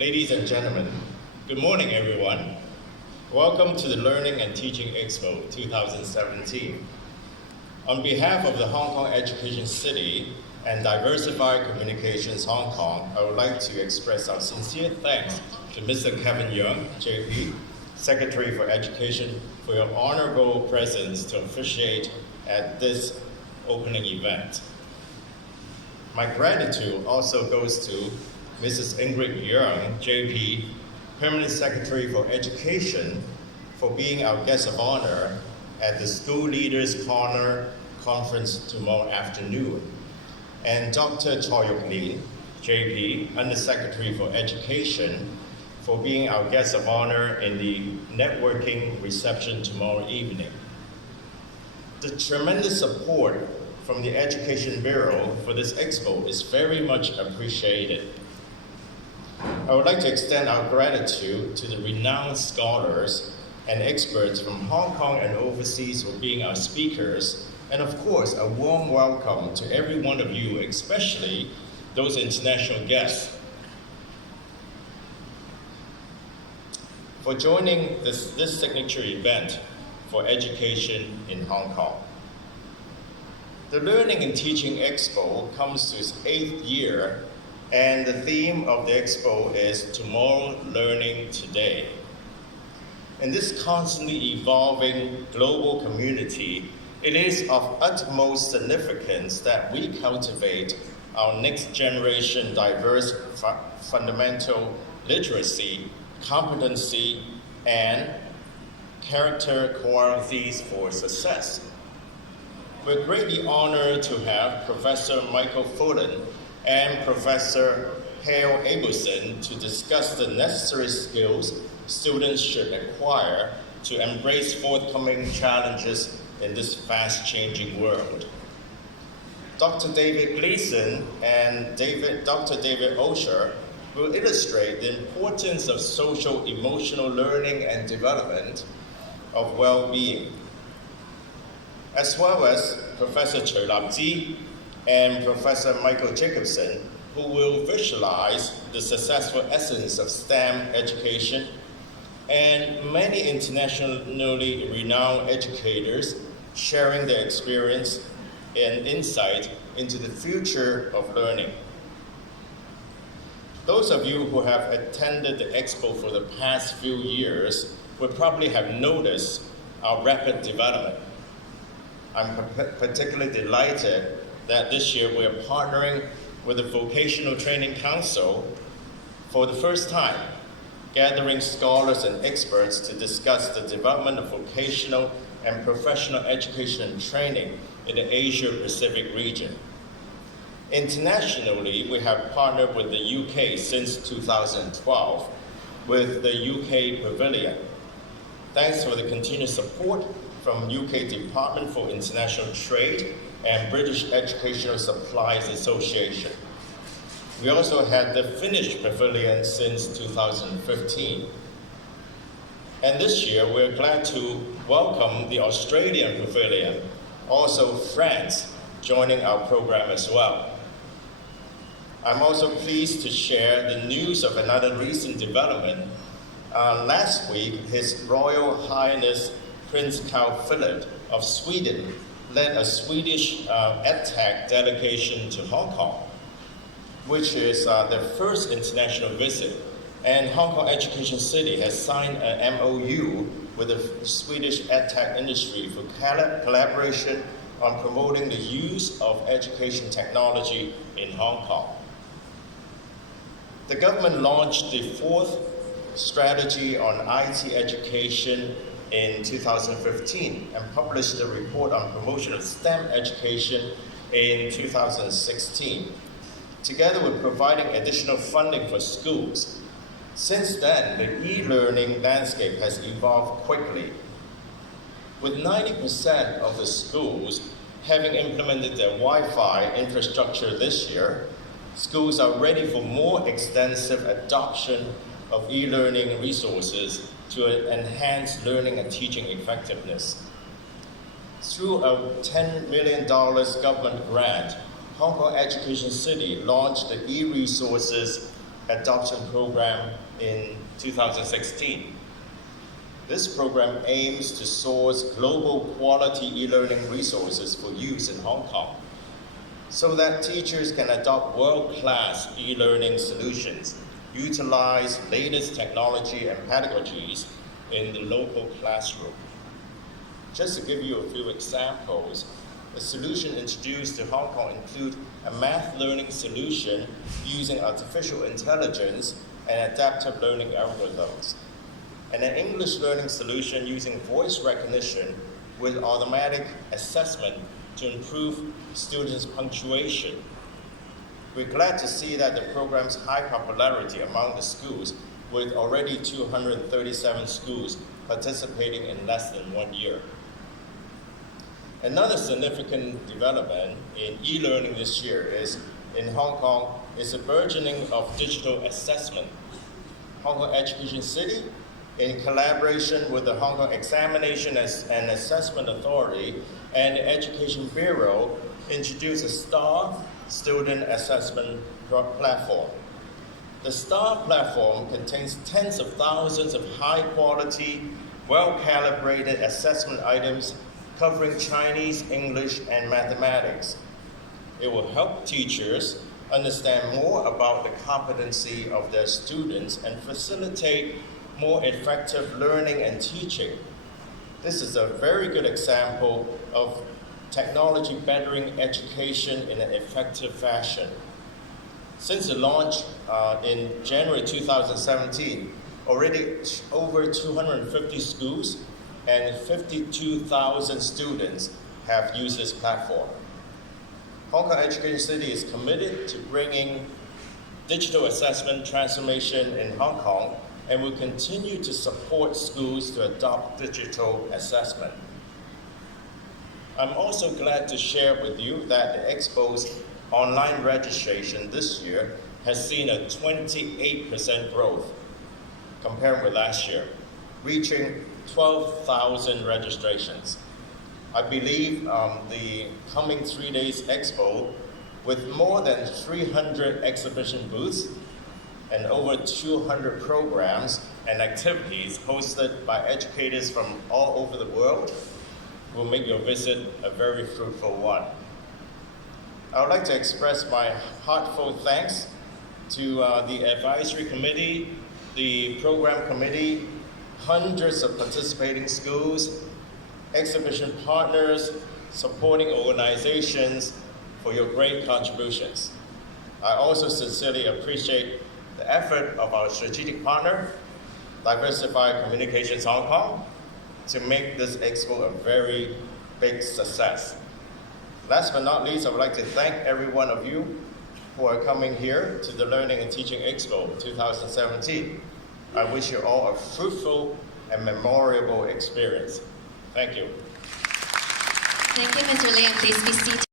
Ladies and gentlemen, good morning everyone. Welcome to the Learning and Teaching Expo 2017. On behalf of the Hong Kong Education City and Diversified Communications Hong Kong, I would like to express our sincere thanks to Mr. Kevin Young, JP, Secretary for Education, for your honorable presence to officiate at this opening event. My gratitude also goes to Mrs. Ingrid Young, JP, Permanent Secretary for Education, for being our guest of honor at the School Leaders Corner Conference tomorrow afternoon, and Dr. Choi Yuk Lin, JP, Undersecretary for Education, for being our guest of honor in the networking reception tomorrow evening. The tremendous support from the Education Bureau for this expo is very much appreciated. I would like to extend our gratitude to the renowned scholars and experts from Hong Kong and overseas for being our speakers, and of course, a warm welcome to every one of you, especially those international guests, for joining this signature event for education in Hong Kong. The Learning and Teaching Expo comes to its 8th year, and the theme of the expo is Tomorrow Learning Today. In this constantly evolving global community, it is of utmost significance that we cultivate our next generation diverse fundamental literacy, competency, and character qualities for success. We're greatly honored to have Professor Michael Fulton and Professor Hale Abelson to discuss the necessary skills students should acquire to embrace forthcoming challenges in this fast-changing world. Dr. David Gleason and Dr. David Osher will illustrate the importance of social-emotional learning and development of well-being, as well as Professor Choi Lap Ji and Professor Michael Jacobson, who will visualize the successful essence of STEM education, and many internationally renowned educators sharing their experience and insight into the future of learning. Those of you who have attended the expo for the past few years will probably have noticed our rapid development. I'm particularly delighted that this year we are partnering with the Vocational Training Council for the first time, gathering scholars and experts to discuss the development of vocational and professional education and training in the Asia-Pacific region. Internationally, we have partnered with the UK since 2012 with the UK Pavilion. Thanks for the continued support from UK Department for International Trade and British Educational Supplies Association. We also had the Finnish Pavilion since 2015. And this year, we're glad to welcome the Australian Pavilion, also France, joining our program as well. I'm also pleased to share the news of another recent development. Last week, His Royal Highness Prince Carl Philip of Sweden led a Swedish EdTech delegation to Hong Kong, which is their first international visit. And Hong Kong Education City has signed an MOU with the Swedish EdTech industry for collaboration on promoting the use of education technology in Hong Kong. The government launched the 4th strategy on IT education in 2015 and published the report on promotion of STEM education in 2016, together with providing additional funding for schools. Since then, the e-learning landscape has evolved quickly, with 90% of the schools having implemented their Wi-Fi infrastructure this year. Schools are ready for more extensive adoption of e-learning resources to enhance learning and teaching effectiveness. Through a $10 million government grant, Hong Kong Education City launched the e-resources adoption program in 2016. This program aims to source global quality e-learning resources for use in Hong Kong so that teachers can adopt world-class e-learning solutions, utilize latest technology and pedagogies in the local classroom. Just to give you a few examples, the solution introduced to Hong Kong include a math learning solution using artificial intelligence and adaptive learning algorithms, and an English learning solution using voice recognition with automatic assessment to improve students' punctuation. We're glad to see that the program's high popularity among the schools, with already 237 schools participating in less than 1 year. Another significant development in e-learning this year is in Hong Kong is the burgeoning of digital assessment. Hong Kong Education City, in collaboration with the Hong Kong Examination and Assessment Authority and the Education Bureau, introduced a STAR student assessment platform. The STAR platform contains tens of thousands of high-quality, well-calibrated assessment items covering Chinese, English, and mathematics. It will help teachers understand more about the competency of their students and facilitate more effective learning and teaching. This is a very good example of technology bettering education in an effective fashion. Since the launch in January 2017, already over 250 schools and 52,000 students have used this platform. Hong Kong Education City is committed to bringing digital assessment transformation in Hong Kong and will continue to support schools to adopt digital assessment. I'm also glad to share with you that the Expo's online registration this year has seen a 28% growth compared with last year, reaching 12,000 registrations. I believe the coming 3 days Expo, with more than 300 exhibition booths and over 200 programs and activities hosted by educators from all over the world, will make your visit a very fruitful one. I would like to express my heartfelt thanks to the advisory committee, the program committee, hundreds of participating schools, exhibition partners, supporting organizations for your great contributions. I also sincerely appreciate the effort of our strategic partner, Diversified Communications Hong Kong, to make this Expo a very big success. Last but not least, I would like to thank every one of you who are coming here to the Learning and Teaching Expo 2017. I wish you all a fruitful and memorable experience. Thank you. Thank you, Mr. Liam. Please be seated.